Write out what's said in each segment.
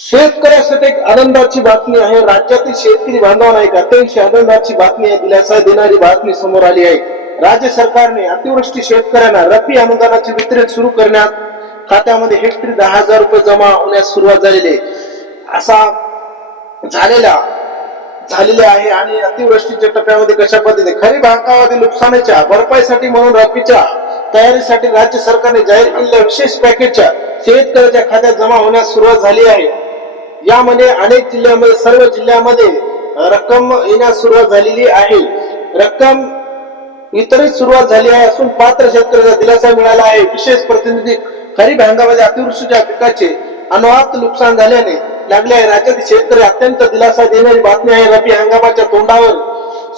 शेतकऱ्यासाठी एक आनंदाची बातमी आहे। राज्यातील शेतकरी बांधवांना एक अत्यंत आनंदाची बातमी आहे, दिलासा देणारी बातमी समोर आली आहे। राज्य सरकारने अतिवृष्टी शेतकऱ्यांना रब्बी अनुदानाचे वितरण सुरू करण्यात खात्यामध्ये हेक्टरी 10,000 रुपये जमा होण्यास सुरुवात झालेली आहे। असा झालेले आहे। आणि अतिवृष्टीच्या टप्प्यामध्ये कशा पद्धतीने खरीप हंगामातील नुकसानाच्या भरपाईसाठी म्हणून रब्बीच्या तयारीसाठी राज्य सरकारने जाहीर केलेल्या विशेष पॅकेजच्या शेतकऱ्याच्या खात्यात जमा होण्यास सुरुवात झाली आहे। यामध्ये अनेक जिल्ह्यांमध्ये सर्व जिल्ह्यांमध्ये रक्कम येण्यास सुरुवात झालेली आहे। रक्कम वितरित सुरुवात झाली आहे असून पात्र शेतकऱ्याला दिलासा मिळाला आहे। विशेष प्रतिनिधी खरीप हंगामामध्ये अतिवृष्टीच्या पिकाचे अनवात नुकसान झाल्याने लागले आहे। राज्यातील शेतकरी अत्यंत दिलासा देणारी बातमी आहे। रब्बी हंगामाच्या तोंडावर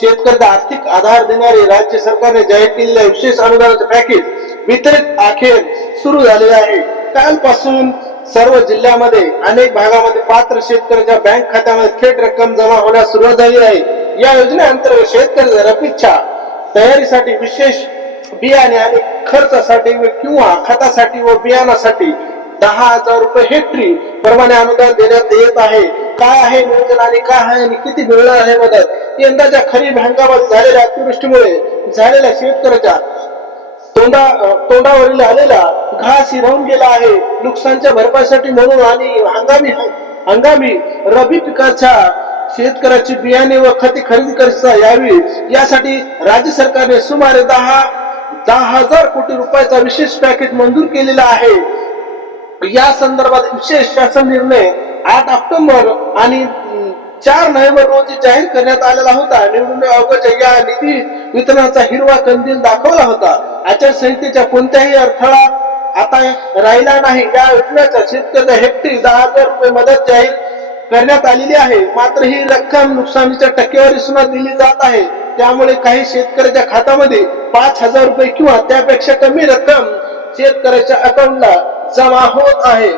शेतकऱ्यांना आर्थिक आधार देणारे राज्य सरकारने जाहीर केलेले विशेष अनुदानाचे पॅकेज वितरित अखेर सुरू झालेले आहे। कालपासून सर्व जिल्ह्यामध्ये अनेक भागामध्ये पात्र शेतकऱ्याच्या बँक खात्यामध्ये थेट रक्कम जमा होण्यास सुरुवात झाली आहे। या योजनेअंतर्गत शेतकऱ्याच्या रब्बीच्या तयारीसाठी विशेष बियाणे आणि खर्चासाठी किंवा खतासाठी व बियाणासाठी 10,000 रुपये हेक्टरी प्रमाणे अनुदान देण्यात येत आहे। काय आहे नियोजन आणि काय आहे आणि किती मिळणार आहे मदत? यंदाच्या खरीप हंगामात झालेल्या अतिवृष्टीमुळे झालेल्या शेतकऱ्याच्या तोंडावरील आलेला घास हिरावून गेला आहे। नुकसानच्या भरपाईसाठी म्हणून आणि हंगामी रब्बी पिकाच्या शेतकऱ्याची बियाणे व खते खरेदी करता यावी यासाठी राज्य सरकारने सुमारे 10,000 कोटी रुपयाचा विशेष पॅकेज मंजूर केलेला आहे। या संदर्भात विशेष शासन निर्णय 8 ऑक्टोबर आणि 4 नोव्हेंबर रोजी जाहीर करण्यात आलेला होता। निवडणूक आयोगाच्या या निधी वितरणाचा हिरवा कंदील दाखवला होता। आचारसंहितेचा कोणताही अडथळा आता राहिला नाही। या योजनेच्या शेतकऱ्याला हेक्टरी 10,000 रुपये मदत जाहीर करण्यात आलेली आहे। मात्र ही रक्कम नुकसानीच्या टक्केवारी सुद्धा दिली जात आहे। त्यामुळे काही शेतकऱ्याच्या खात्यामध्ये 5,000 रुपये किंवा त्यापेक्षा कमी रक्कम शेतकऱ्याच्या अकाउंटला जमा होत आहे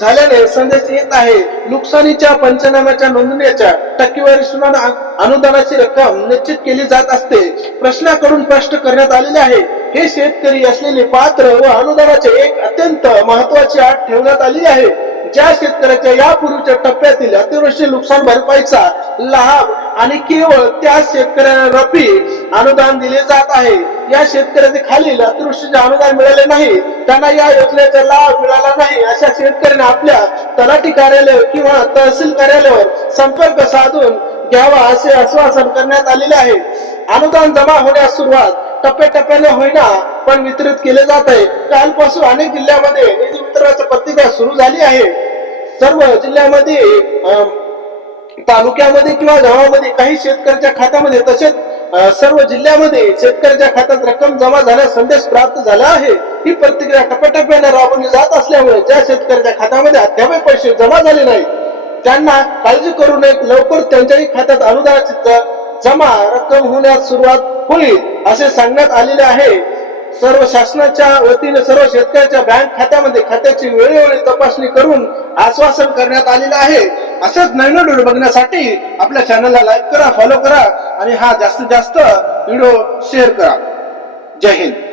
झाल्याने संदेश येत आहे। नुकसानीच्या पंचनाम्याच्या नोंदणीच्या टक्केवारी सुद्धा अनुदानाची रक्कम निश्चित केली जात असते। प्रश्नाकडून स्पष्ट करण्यात आलेले आहे। हे शेतकरी असलेले पात्र व अनुदानाचे एक अत्यंत महत्वाची अट ठेवण्यात आली आहे। ज्या शेतकऱ्याच्या यापूर्वीच्या टप्प्यातील अतिवृष्टी नुकसान भरपाईचा लाभ आणि केवळ त्या शेतकऱ्यांना रब्बी अनुदान दिले जात आहे। या शेतकऱ्याचे खालील अतिवृष्टीचे अनुदान मिळाले नाही, त्यांना या योजनेचा लाभ मिळाला नाही अशा शेतकऱ्यांना आपल्या तलाठी कार्यालय किंवा तहसील कार्यालयावर संपर्क साधून घ्यावा असे आश्वासन करण्यात आलेले आहे। अनुदान जमा होण्यास सुरुवात टप्प्याटप्प्याने होईना पण वितरित केले जात आहे। कालपासून अनेक जिल्ह्यामध्ये निधी वितरणाची प्रक्रिया सुरू झाली आहे। सर्व जिल्ह्यामध्ये तालुक्यामध्ये किंवा गावामध्ये काही शेतकऱ्याच्या खात्यामध्ये तसेच सर्व जिल्ह्यामध्ये शेतकऱ्याच्या खात्यात रक्कम जमा झाल्यास संदेश प्राप्त झाला आहे। ही प्रतिक्रिया टप्प्याटप्प्याने राबवली जात असल्यामुळे ज्या शेतकऱ्याच्या खात्यामध्ये अद्याप पैसे जमा झाले नाही त्यांना काळजी करू नये, लवकर त्यांच्याही खात्यात अनुदानाची जमा रक्कम होण्यास सुरुवात होईल असे सांगण्यात आलेले आहे। सर्व शासनाच्या वतीने सर्व शेतकऱ्याच्या बँक खात्यामध्ये खात्याची वेळोवेळी तपासणी करून आश्वासन करण्यात आलेले आहे। असेच नवीन व्हिडिओ बघण्यासाठी आपल्या चॅनलला लाईक करा, फॉलो करा आणि हा जास्तीत जास्त व्हिडिओ शेअर करा। जय हिंद।